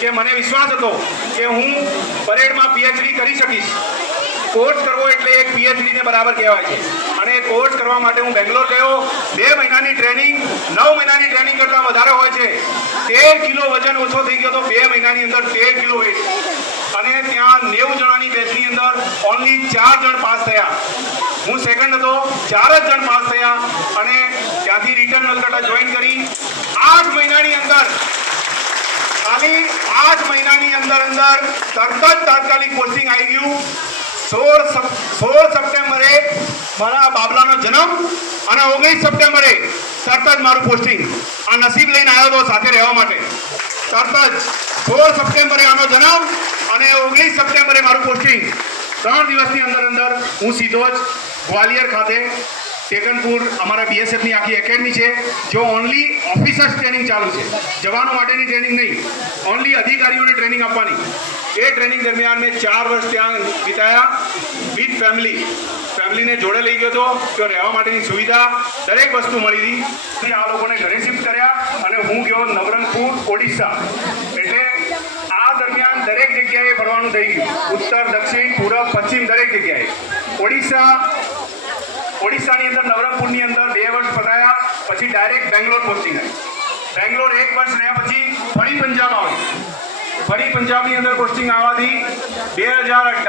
કે મને વિશ્વાસ હતો કે હું પરેડમાં પીએચડી કરી શકીશ. કોર્સ કરવો એટલે એક પીએચડીને બરાબર કહેવાય છે. અને એ કોર્સ કરવા માટે હું બેંગ્લોર ગયો. 2 મહિનાની ટ્રેનિંગ 9 મહિનાની ટ્રેનિંગ કરતાં વધારે હોય છે. 13 કિલો વજન ઓછો થઈ ગયો તો 2 મહિનાની અંદર 13 કિલો વેટ. અને ત્યાં 90 જણાની બેચની અંદર ઓનલી 4 જણ પાસ થયા. હું સેકન્ડ હતો, 4 જ જણ પાસ થયા. અને ત્યાંથી રિટર્ન નલકટા જોઈન કરી 8 મહિનાની અંદર, ખાલી 8 મહિનાની અંદર તરત જ તાત્કાલિક પોસ્ટિંગ આવી ગયું. 16 સપ્ટેમ્બરે મારા બાબલાનો જન્મ અને 19 સપ્ટેમ્બરે તરત જ મારું પોસ્ટિંગ. આ નસીબ લઈને આવ્યો હતો સાથે રહેવા માટે. તરત જ 16 સપ્ટેમ્બરે આનો જન્મ અને 19 સપ્ટેમ્બરે મારું પોસ્ટિંગ. 3 દિવસની અંદર હું સીધો જ ગ્વાલિયર ખાતે ટેકનપુર અમારા બીએસએફની આખી એકેડમી છે, જો ઓનલી ઓફિસર્સ ટ્રેનિંગ ચાલુ છે, જવાનો માટેની ટ્રેનિંગ નહીં, ઓનલી અધિકારીઓને ટ્રેનિંગ આપવાની. એ ટ્રેનિંગ દરમિયાન મેં 4 વર્ષ ત્યાં વિતાયા વિથ ફેમિલીને જોડે લઈ ગયો હતો. તો રહેવા માટેની સુવિધા દરેક વસ્તુ મળી હતી. આ લોકોને ઘરે શિફ્ટ કર્યા અને હું ગયો નવરંગપુર, ઓડિશા. એટલે આ દરમિયાન દરેક જગ્યાએ ફરવાનું થઈ ગયું. ઉત્તર, દક્ષિણ, પૂર્વ, પશ્ચિમ દરેક જગ્યાએ. ઓડિશાની અંદર નવરંગપુરની અંદર 2 વર્ષ પતાયા. પછી ડાયરેક્ટ બેંગ્લોર પોસ્ટિંગ આવી. બેંગ્લોર 1 વર્ષ રહ્યા પછી ફરી પંજાબ આવ્યું. ફરી પંજાબની અંદર પોસ્ટિંગ આવવાથી 2018